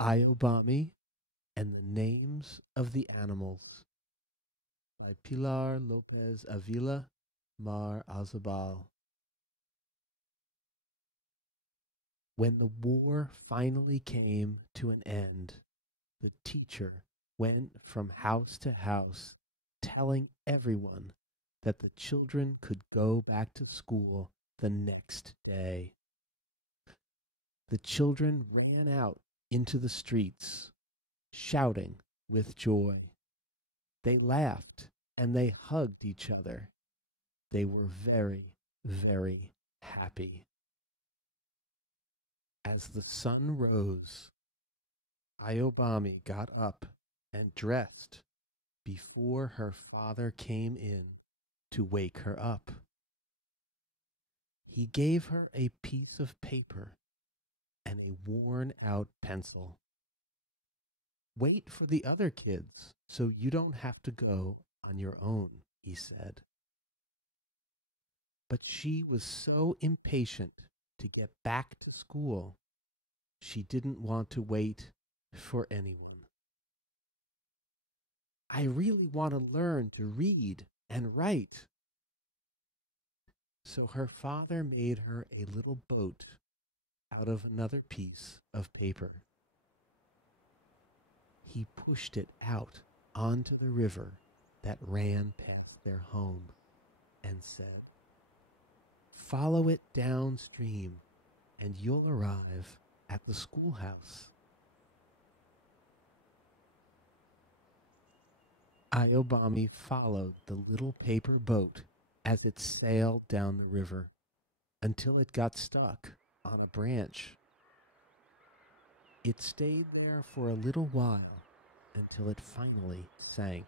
Ayobami and the Names of the Animals by Pilar Lopez Avila Mar Azabal. When the war finally came to an end, the teacher went from house to house telling everyone that the children could go back to school the next day. The children ran out into the streets, shouting with joy. They laughed and they hugged each other. They were very, very happy. As the sun rose, Ayobami got up and dressed before her father came in to wake her up. He gave her a piece of paper and a worn-out pencil. Wait for the other kids so you don't have to go on your own, he said. But she was so impatient to get back to school, she didn't want to wait for anyone. I really want to learn to read and write. So her father made her a little boat out of another piece of paper. He pushed it out onto the river that ran past their home and said, "Follow it downstream and you'll arrive at the schoolhouse." Ayobami followed the little paper boat as it sailed down the river until it got stuck on a branch. It stayed there for a little while until it finally sank.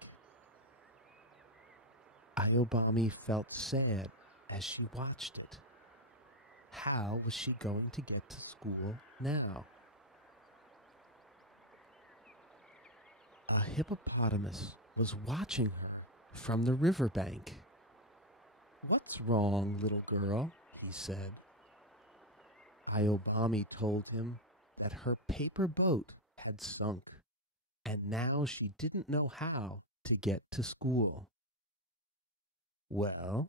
Ayobami felt sad as she watched it. How was she going to get to school now? A hippopotamus was watching her from the riverbank. "What's wrong, little girl?" he said. Ayobami told him that her paper boat had sunk, and now she didn't know how to get to school. "Well,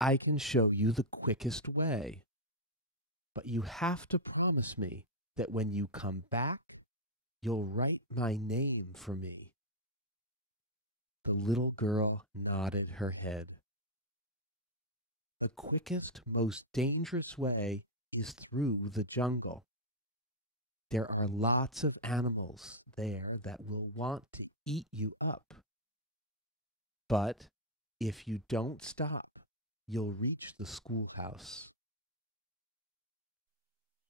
I can show you the quickest way, but you have to promise me that when you come back, you'll write my name for me." The little girl nodded her head. "The quickest, most dangerous way is through the jungle. There are lots of animals there that will want to eat you up. But if you don't stop, you'll reach the schoolhouse."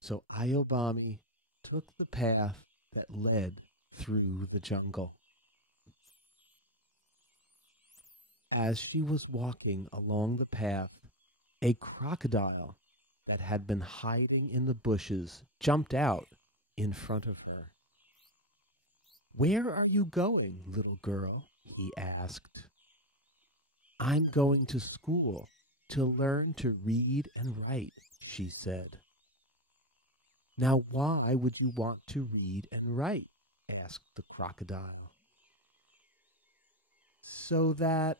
So Ayobami took the path that led through the jungle. As she was walking along the path, a crocodile that had been hiding in the bushes jumped out in front of her. "Where are you going, little girl?" he asked. "I'm going to school to learn to read and write," she said. "Now why would you want to read and write?" asked the crocodile. So that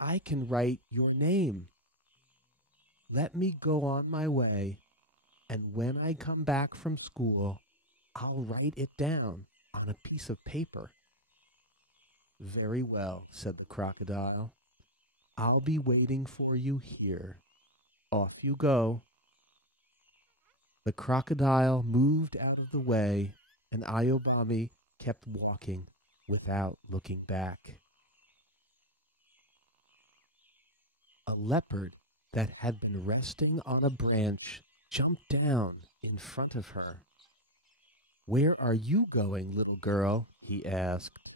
I can write your name. Let me go on my way, and when I come back from school, I'll write it down on a piece of paper." "Very well," said the crocodile. "I'll be waiting for you here. Off you go." The crocodile moved out of the way, and Ayobami kept walking without looking back. A leopard that had been resting on a branch jumped down in front of her. "Where are you going, little girl?" he asked.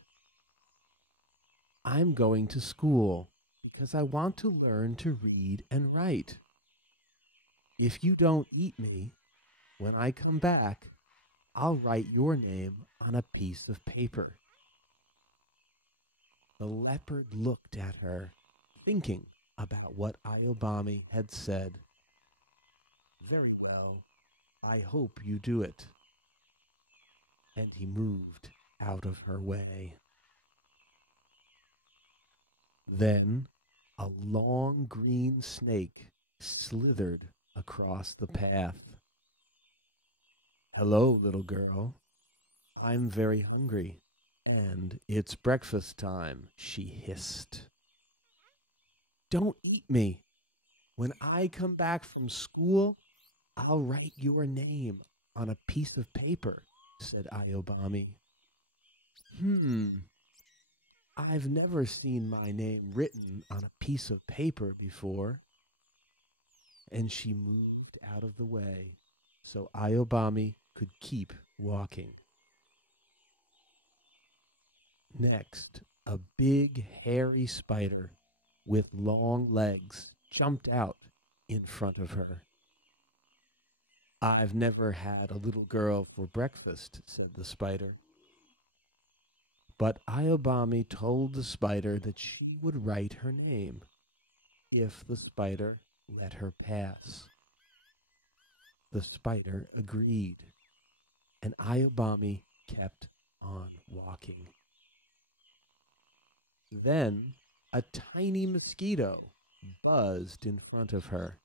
"I'm going to school because I want to learn to read and write. If you don't eat me, when I come back, I'll write your name on a piece of paper." The leopard looked at her, thinking about what Ayobami had said. "Very well, I hope you do it." and he moved out of her way. Then a long green snake slithered across the path. "Hello, little girl. I'm very hungry, and it's breakfast time," she hissed. "Don't eat me. When I come back from school, I'll write your name on a piece of paper," said Ayobami. I've never seen my name written on a piece of paper before." And she moved out of the way so Ayobami could keep walking. Next, a big hairy spider with long legs jumped out in front of her. "I've never had a little girl for breakfast," said the spider. But Ayobami told the spider that she would write her name if the spider let her pass. The spider agreed, and Ayobami kept on walking. Then a tiny mosquito buzzed in front of her.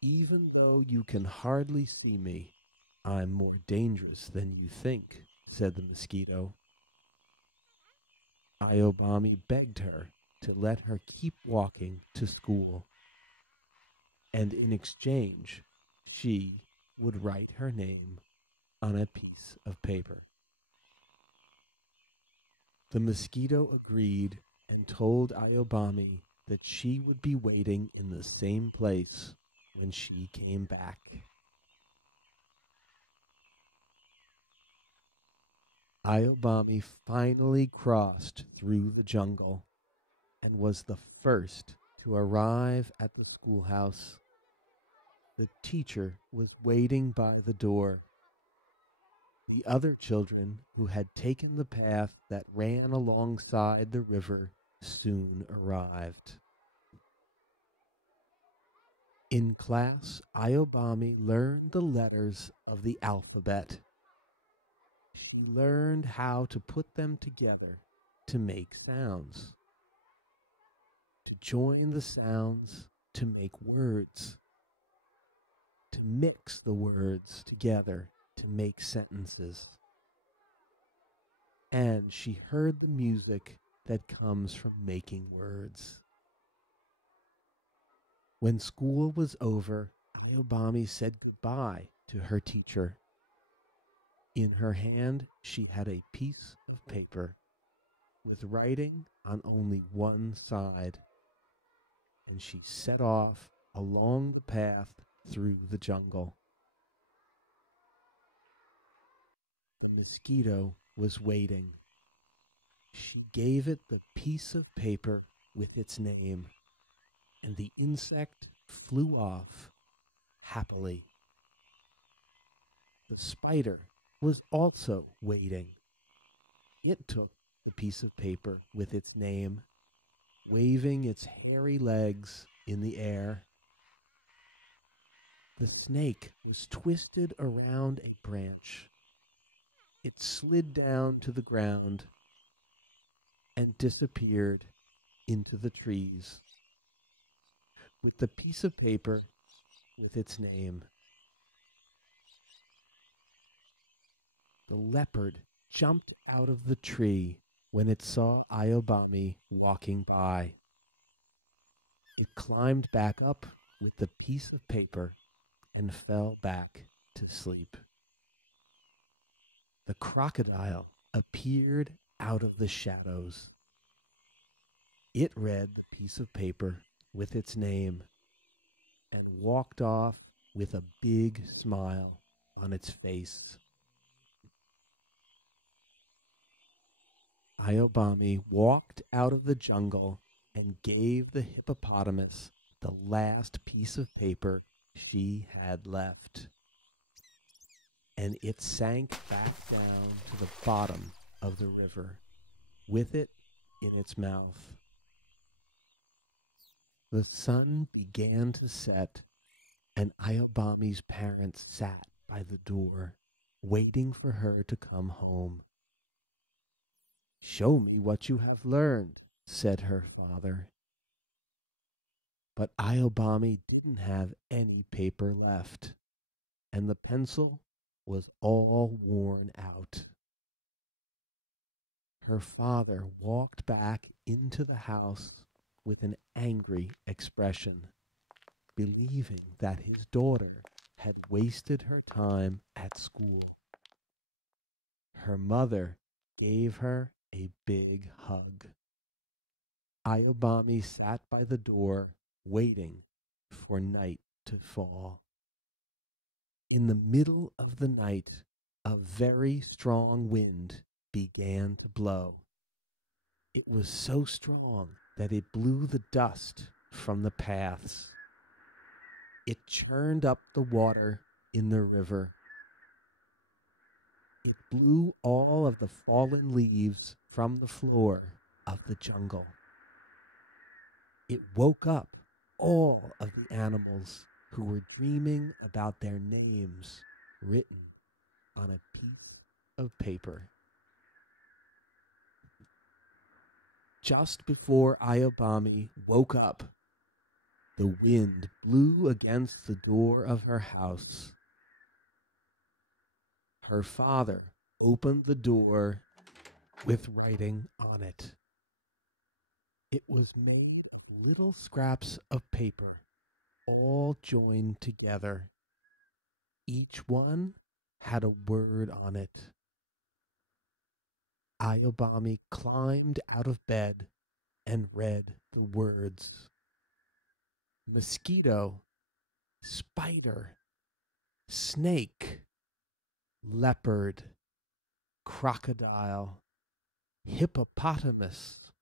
"Even though you can hardly see me, I'm more dangerous than you think," said the mosquito. Ayobami begged her to let her keep walking to school, and in exchange, she would write her name on a piece of paper. The mosquito agreed and told Ayobami that she would be waiting in the same place when she came back. Ayobami finally crossed through the jungle and was the first to arrive at the schoolhouse. The teacher was waiting by the door. The other children who had taken the path that ran alongside the river soon arrived. In class, Ayobami learned the letters of the alphabet. She learned how to put them together to make sounds, to join the sounds to make words, to mix the words together to make sentences. And she heard the music that comes from making words. When school was over, Ayobami said goodbye to her teacher. In her hand, she had a piece of paper with writing on only one side, and she set off along the path through the jungle. The mosquito was waiting. She gave it the piece of paper with its name, and the insect flew off happily. The spider was also waiting. It took the piece of paper with its name, waving its hairy legs in the air. The snake was twisted around a branch. It slid down to the ground and disappeared into the trees with the piece of paper with its name. The leopard jumped out of the tree when it saw Ayobami walking by. It climbed back up with the piece of paper and fell back to sleep. The crocodile appeared out of the shadows. It read the piece of paper with its name and walked off with a big smile on its face. Ayobami walked out of the jungle and gave the hippopotamus the last piece of paper she had left. And it sank back down to the bottom of the river, with it in its mouth. The sun began to set, and Ayobami's parents sat by the door. waiting for her to come home. "Show me what you have learned," said her father. But Ayobami didn't have any paper left, and the pencil was all worn out. Her father walked back into the house with an angry expression, believing that his daughter had wasted her time at school. Her mother gave her a big hug. Ayobami sat by the door, waiting for night to fall. In the middle of the night, a very strong wind began to blow. It was so strong that it blew the dust from the paths. It churned up the water in the river. It blew all of the fallen leaves from the floor of the jungle. It woke up all of the animals who were dreaming about their names written on a piece of paper. Just before Ayobami woke up, the wind blew against the door of her house. Her father opened the door with writing on it. It was made of little scraps of paper, all joined together. Each one had a word on it. Ayobami climbed out of bed and read the words: mosquito, spider, snake, leopard, crocodile, hippopotamus.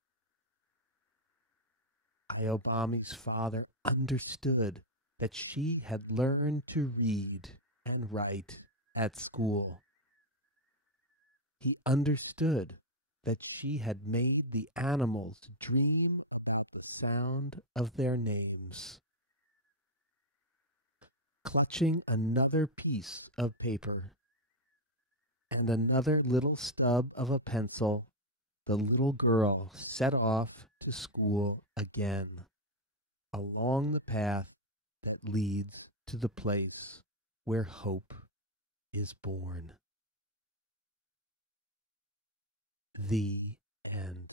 Ayobami's father understood that she had learned to read and write at school. He understood that she had made the animals dream about the sound of their names. Clutching another piece of paper and another little stub of a pencil, the little girl set off to school again, along the path that leads to the place where hope is born. The end.